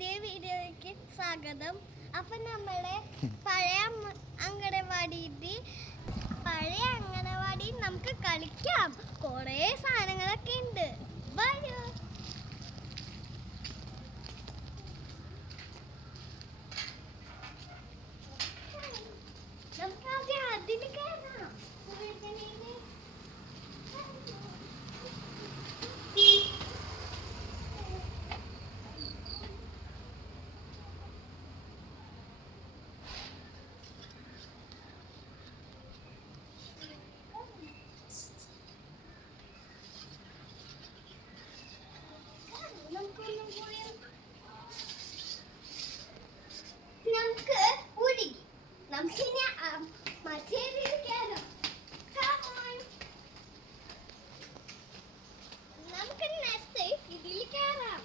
പുതിയ വീഡിയോയ്ക്ക് സ്വാഗതം. അപ്പൊ നമ്മളെ പഴയ അങ്കണവാടിയിൽ പഴയ അങ്കണവാടി നമുക്ക് കളിക്കാം. കൊറേ സാധനങ്ങളൊക്കെ ഉണ്ട്. വരൂ നമുക്ക് ആദ്യം അതിൽ കയറാം സുരേഷനേൽ. നമുക്കൊന്നും കൂടി നമുക്ക് ഉരുകി നമുക്കിനി ആ- മറ്റേ ഇതിൽ കയറാം Come on. നമുക്ക് നെക്സ്റ്റ് ഇതിൽ കയറാം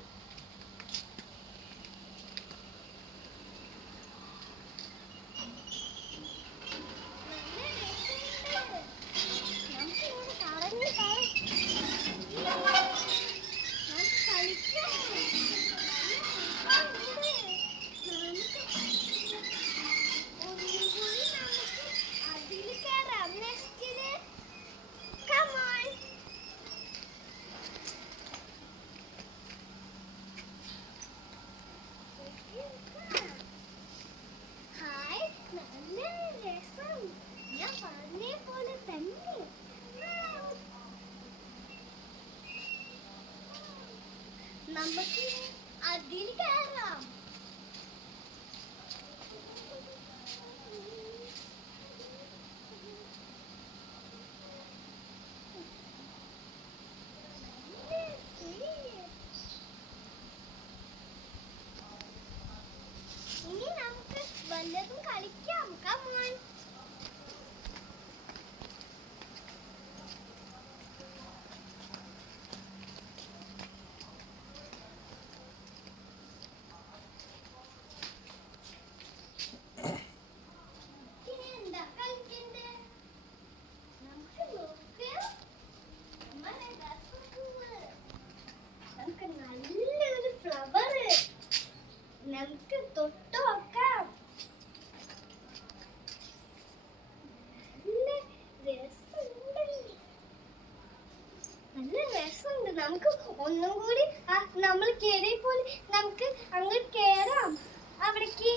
നല്ല രസമുണ്ട്. നമുക്കിങ്ങനെ കറങ്ങി കറങ്ങി നമുക്ക് കളിക്കാം നല്ല രസമുണ്ട്. നമുക്ക് അതിൽ കയറാം നെക്സ്റ്റിൽ കമോൺ ഹായ് നല്ല രസം ഞാൻ പറഞ്ഞ പോലെ തന്നെ നമുക്ക് അതിൽ കയറാം ഇനി നമുക്ക് വല്ലതും കളിക്കാം. കമോൺ ഇനി എന്താ കളിക്കണ്ടേ നമുക്ക് നോക്കാം നമ്മളെ രസപ്പൂവ് നമുക്ക് നല്ലൊരു ഫ്ലവർ നമുക്ക് തൊട്ട് നോക്കാം നല്ല രസമുണ്ട് നല്ല രസമുണ്ട് നമുക്ക് ഒന്നും കൂടി ആ നമ്മൾ കേറിയ പോലെ നമുക്ക് അങ്ങോട്ട് കേറാം അവിടേക്ക്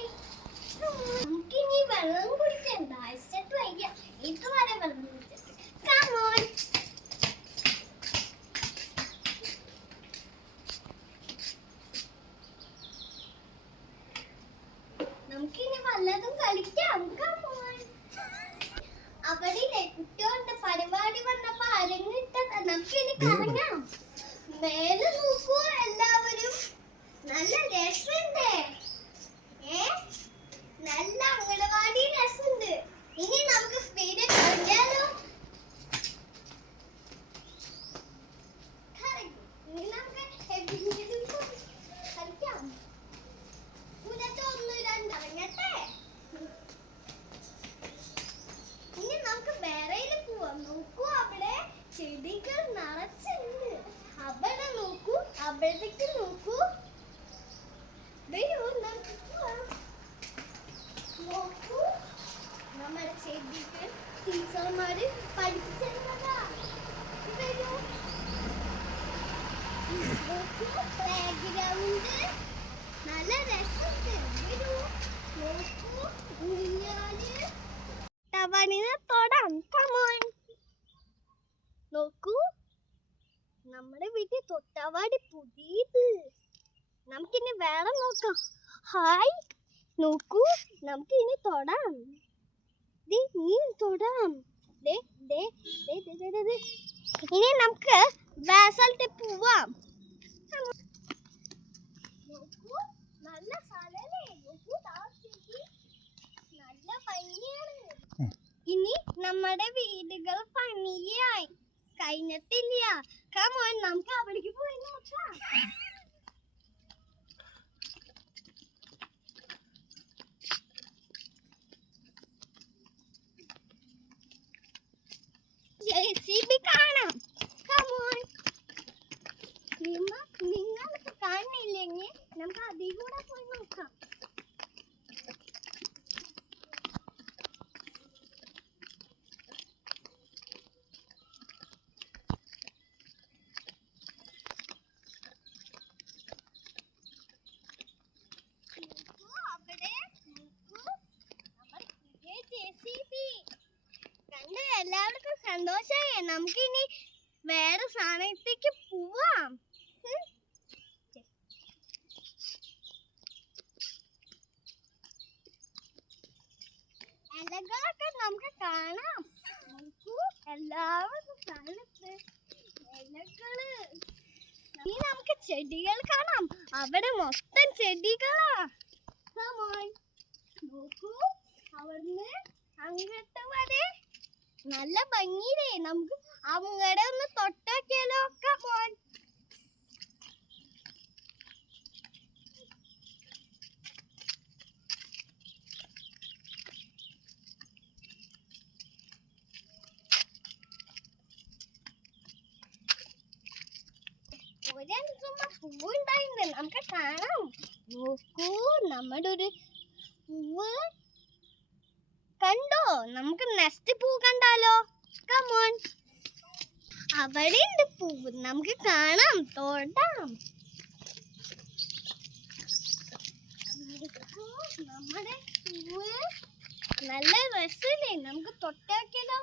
നമുക്ക് ഇനി വെള്ളം കുടിക്കണ്ട അയച്ചിട്ട് വയ്യ ഇതുവരെ വെള്ളം കുടിച്ചിട്ട് കമോൺ നമുക്കിനി വല്ലതും കളിക്കാം. അവിടെ കുട്ടികളുടെ പരിപാടി വന്നപ്പോ അരങ്ങിട്ട നമുക്ക് ഇനി കറങ്ങാം. മേലെ നോക്കൂ എല്ലാവരും നല്ല രസമുണ്ട് ഏ നല്ല അംഗനവാടി രസമുണ്ട് ഇനി നമുക്ക് സ്പീഡിൽ കളിക്കാലോ കറങ്ങി. ഇനി നമുക്ക് എവിടെയെങ്കിലും പോയി കളിക്കാം മുന്നത്തെ ഒന്ന് രണ്ട് ഇറങ്ങട്ടെ ഇനി നമുക്ക് വേറെയിൽ പോവാം നോക്കൂ അവിടെ ചെടികൾ നിറച്ചുണ്ട് അവിടെ നോക്കൂ അവിടേക്ക് നോക്കൂ വരൂ നമുക്ക് പോവാം നോക്കൂ നമ്മുടെ ചെടികൾ ടീച്ചർമാര് പഠിപ്പിച്ചിരുന്നതാ വരൂ നോക്കൂ പ്ലേഗ്രൗണ്ട് നല്ല രസമുണ്ട് വരൂ നോക്കൂ ഊഞ്ഞാൽ ടവണിനെ തൊടാം കമോൺ നോക്കൂ വീട്ടിൽ തൊട്ടവാടി പുതിയത്. നമുക്കിനി വേറെ നോക്കാം. ഹായ്. നോക്കൂ നമുക്ക് ഇനി തൊടാം. ദേ നീ തൊടാം. ദേ ദേ ദേ ദേ ദേ ഇനി നമുക്ക് സ്ഥലത്ത് പോവാം. നോക്കൂ നല്ല സ്ഥലല്ലേ നോക്കൂ നല്ല ഭംഗിയാണ്. ഇനി നമ്മുടെ വീടുകൾ പണിയായി. കഴിഞ്ഞിട്ടില്ല. കമോൻ നമുക്ക് അവിടേക്ക് പോയി നോക്കാം JCB കാണാം കമോൺ നിങ്ങൾക്ക് കാണില്ലെങ്കിൽ നമുക്ക് അതിൽ കൂടെ പോയി നോക്കാം നോക്കൂ, അവിടെ നോക്കൂ. നമ്മുടെ പുതിയ JCB. കണ്ട് എല്ലാവർക്കും സന്തോഷമായി നമുക്കിനി വേറെ സ്ഥാനത്തേക്ക് പോവാം ഉം. ഇലകളൊക്കെ നമുക്ക് കാണാം. എല്ലാവർക്കും സ്ഥലത്ത് ഇലകൾ ഇനി നമുക്ക് ചെടികൾ കാണാം. അവിടെ മൊത്തം ചെടികളാ. നോക്കൂ അവിടുന്ന് അങ്ങോട്ട് വരെ. നല്ല ഭംഗിയിലേ നമുക്ക് അവിടെ ഒന്ന് തൊട്ടൊക്കെയാലോ മോൻ. പൂവുണ്ടായിരുന്നു നമുക്ക് കാണാം. നോക്കൂ നമ്മുടെ ഒരു പൂവ് കണ്ടോ? നമുക്ക് നെക്സ്റ്റ് പൂ കണ്ടാലോ? കമോൺ അവിടെ ഉണ്ട് പൂവ് നമുക്ക് കാണാം തൊടാം. നമ്മുടെ പൂവ് നല്ല രസമില്ലേ? നമുക്ക് തൊട്ടാക്കിയതോ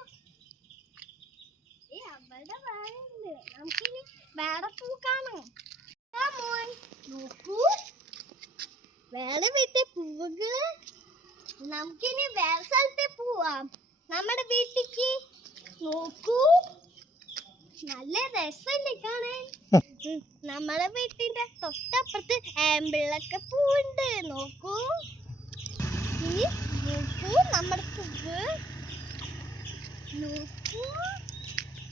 ഏ അവിടെ വേറെ ഉണ്ട് നമുക്കിനി വേറെ പൂ കാണാം. നോക്കൂ. വേറെ വീട്ടിൽ പൂവുകൾ. നമുക്കിനി വേറെ സ്ഥലത്തെ പോവാം. നമ്മുടെ വീട്ടിക്ക് നോക്കൂ. നല്ല രസമല്ലേ കാണാൻ? ഉം, നമ്മുടെ വീട്ടിന്റെ തൊട്ടപ്പുറത്ത് ആമ്പിളൊക്കെ പൂവുണ്ട്. നോക്കൂ. ഇനി നോക്കൂ നമ്മുടെ പൂവ് നോക്കൂ.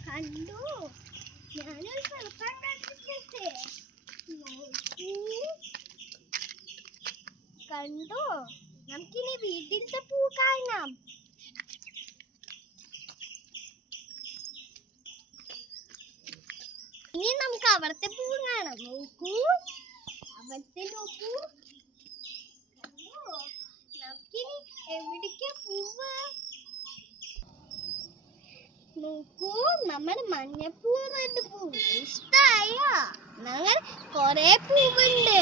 കണ്ടു? ഞാനൊരു ചെറുപ്പം കണ്ടിട്ടേ നോക്കൂ കണ്ടോ? നമുക്കിനി വീട്ടിലത്തെ പൂ കാണാം. ഇനി നമുക്ക് അവിടുത്തെ പൂ കാണാം. നോക്കൂ. അവിടുത്തെ നോക്കൂ. നമുക്കിനി എവിടേക്കാ പൂവ്? നോക്കൂ നമ്മുടെ മഞ്ഞപ്പൂ റെഡ് പൂ ഇഷ്ടായ? ഞങ്ങൾ കൊറേ പൂവുണ്ട്.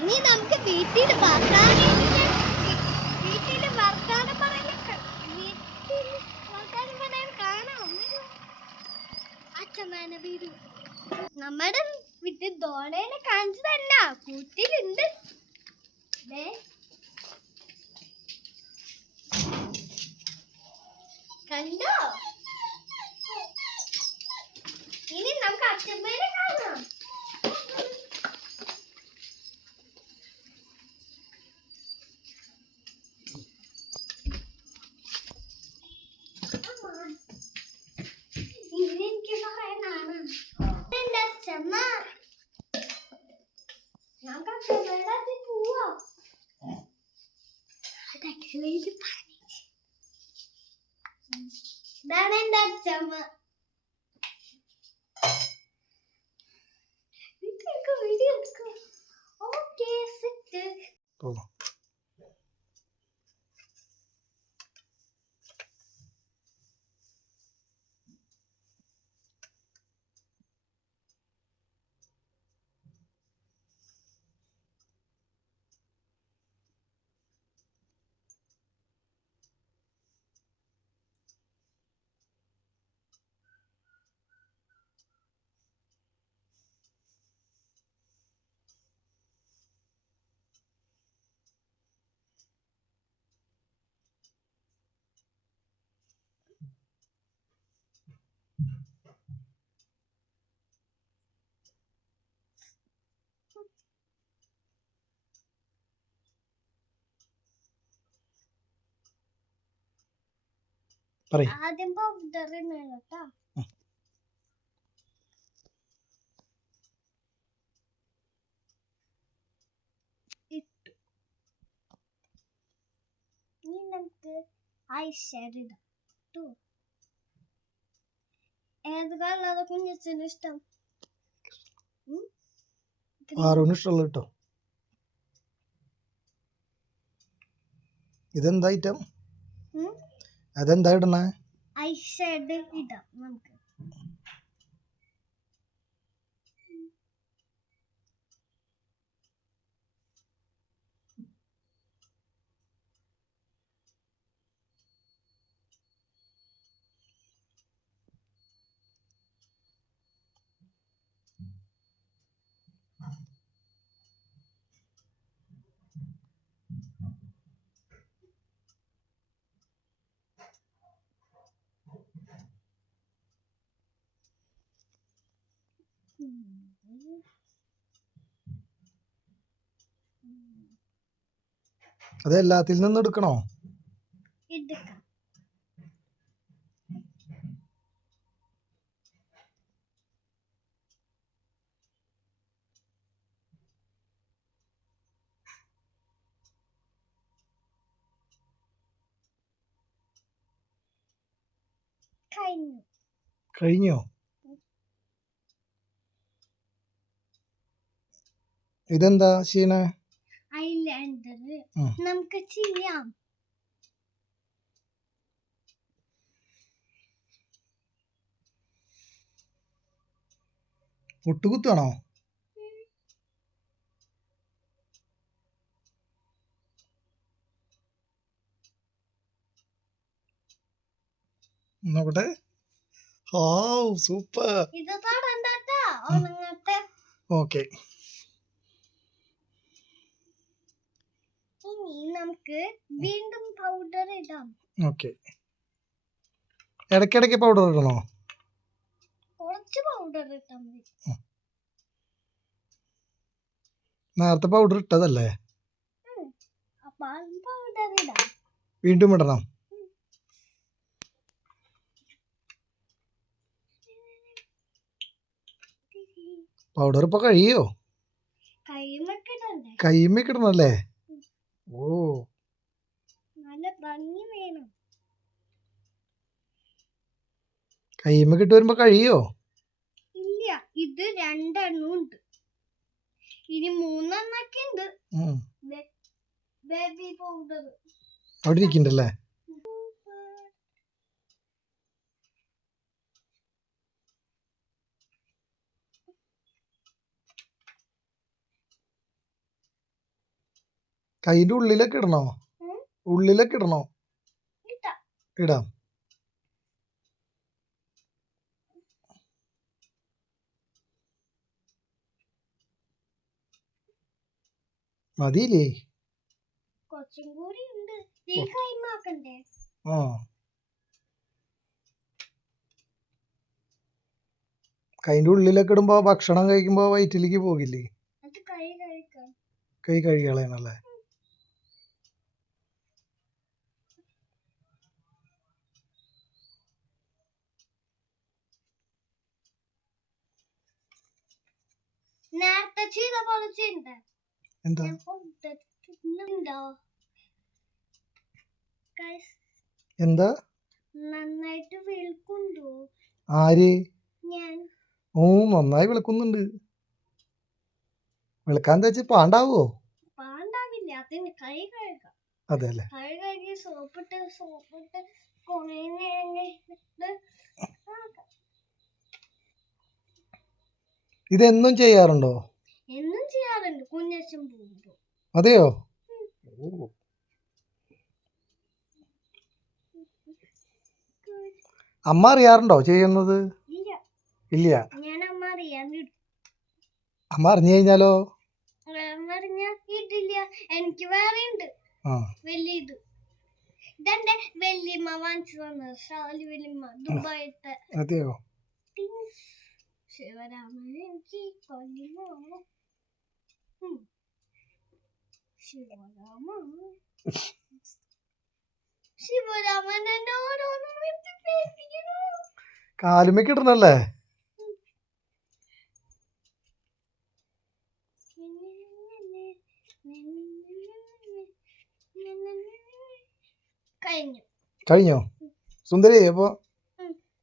ഇനി നമുക്ക് വീട്ടിൽ വർത്താനം വീട്ടിൽ വർത്താനം പറയാൻ വീട് നമ്മുടെ വീട്ടിൽ ദോണേനെ കാണിച്ചതല്ല കൂട്ടിലുണ്ട്. കണ്ടോ? ഇനി നമുക്ക് അച്ഛമ്മേനെ Şöyle bir anneciğim. Ben ben de açacağım. പറയും. ഇനി നമുക്ക് ഐഷാഡ് ഇടാം. കേട്ടോ ഏത് കളറാണ് കുഞ്ഞച്ഛനും ഇഷ്ടം? ആറുവിന് ഇഷ്ടമുള്ള കേട്ടോ. ഇതെന്താ ഐറ്റം അതെന്താ ഇടണേ ഐ ഷെഡ് ഇടാം നമുക്ക്. അത് എല്ലാത്തിൽ നിന്ന് എടുക്കണോ? എടുക്കാം. കഴിഞ്ഞു. ഇതെന്താ ചെയ്യണേ ഉം. നമുക്ക് ചെയ്യാം. പൊട്ടുകുത്താണോ നോക്കട്ടെ. ഓ സൂപ്പർ. ഓക്കെ ഇനി നമുക്ക് വീണ്ടും പൗഡർ ഇടാം. ഓക്കെ ഇടയ്ക്കിടയ്ക്ക് പൗഡർ ഇടണോ? കുറച്ച് പൗഡർ ഇട്ടാൽ മതി. നേരത്തെ പൗഡർ ഇട്ടതല്ലേ? പൗഡർ ഇടാം. വീണ്ടും ഇടണം. പൗഡർ ഇപ്പൊ കഴിയോ? കൈമൊക്കെ ഇടണ്ടേ? കയ്യുമ്മ ഇടണല്ലേ? ഓ. നല്ല ഭംഗി വേണം. കയ്യുമ്മ കിട്ടി വരുമ്പോ കഴിയോ? ഇല്ല ഇത് രണ്ടെണ്ണം ഉണ്ട്. ഇനി മൂന്നെണ്ണൊക്കെ ഉണ്ട്. ബേബി പൗഡർ അവിടെ ഇരിക്കണ്ടല്ലേ? കൈന്റെ ഉള്ളിലൊക്കെ ഇടണോ. ഉള്ളിലൊക്കെ ഇടണോ? ഇടാം. മതിയില്ലേ? കുറച്ചും കൂടി ഉണ്ട്. നീ കൈമാക്കണ്ടേ ആ. കൈന്റെ ഉള്ളിലൊക്കെ ഇടുമ്പോ ഭക്ഷണം കഴിക്കുമ്പോ വയറ്റിലേക്ക് പോകില്ലേ? കൈ കഴിക്കാം കൈ നേരത്തെ ചെയ്ത പോലെ ചെയ്യണ്ടേ എന്താ എന്താ നന്നായിട്ട് വിളിക്കുന്നുണ്ടോ ആര്? ഞാൻ ഓ നന്നായി വിളിക്കുന്നുണ്ട്. വിളിക്കാൻ തേച്ച് പാണ്ടാവോ? പാണ്ടാവില്ല അതിന് കൈ കഴുകാം. അതെ അല്ലേ? കൈ കഴുകി സോപ്പിട്ട് സോപ്പിട്ട് കുറേ നേരം. ഇതെന്നും ചെയ്യാറുണ്ടോ? എന്നും അതെയോ? അമ്മ അറിയാറുണ്ടോ ചെയ്യുന്നത്? ഇല്ല. ഇല്ല. ഞാൻ അമ്മ അറിയാൻ അമ്മ അറിഞ്ഞു കഴിഞ്ഞാലോ? അമ്മ എനിക്ക് വേറെ ഉണ്ട് ആ. വലിയ ഇത്. ഇതെന്റെ വല്യമ്മ വാങ്ങിച്ചു തന്നത്. ഷാലി വല്യമ്മ ദുബായത്തെ അതെയോ? ടിങ്സ്. എനിക്ക് കൊല്ലുമോ ശിവരാമ ശിവരാമൻ എന്നെ ഓരോന്നും വെച്ച് പേടിപ്പിക്കുന്നു കാലുമേക്ക് ഇടണല്ലേ കഴിഞ്ഞു. കഴിഞ്ഞോ? സുന്ദരി അപ്പോ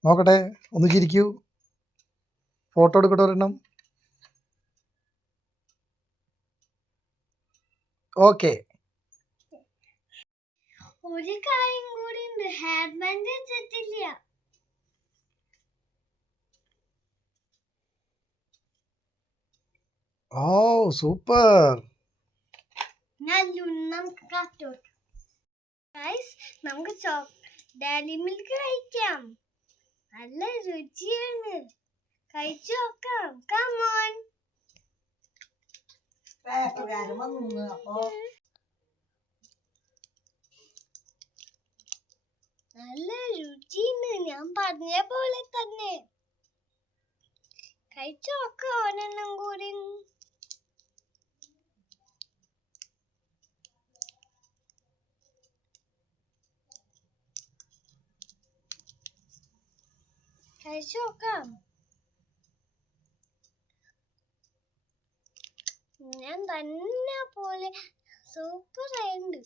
നോക്കട്ടെ ഒന്ന് ചിരിക്കൂ. ഫോട്ടോ എടുക്കട്ടെ ഒരെണ്ണം. ഓക്കെ. ഒരു കാര്യം കൂടി ഉണ്ട്. ഹെയർ ബാൻഡ് വെച്ചിട്ടില്ല. ഓ സൂപ്പർ. ഞാൻ ലുണ്ണം കാത്തോട്ട്. ഗൈസ് നമുക്ക് ചോ ഡാലി മിൽക്ക് കഴിക്കാം. നല്ല രുചിയാണ്. കഴിച്ചു നോക്കാം കമോൺ പേപ്പറുകാരൻ വന്നു അപ്പൊ. നല്ല രുചിയുണ്ട് ഞാൻ പറഞ്ഞ പോലെ തന്നെ. കഴിച്ചു നോക്കാം ഒരെണ്ണം കൂടി. കഴിച്ചു നോക്കാം ഞാൻ തന്നെ പോലെ സൂപ്പർ ആയിട്ടുണ്ട്.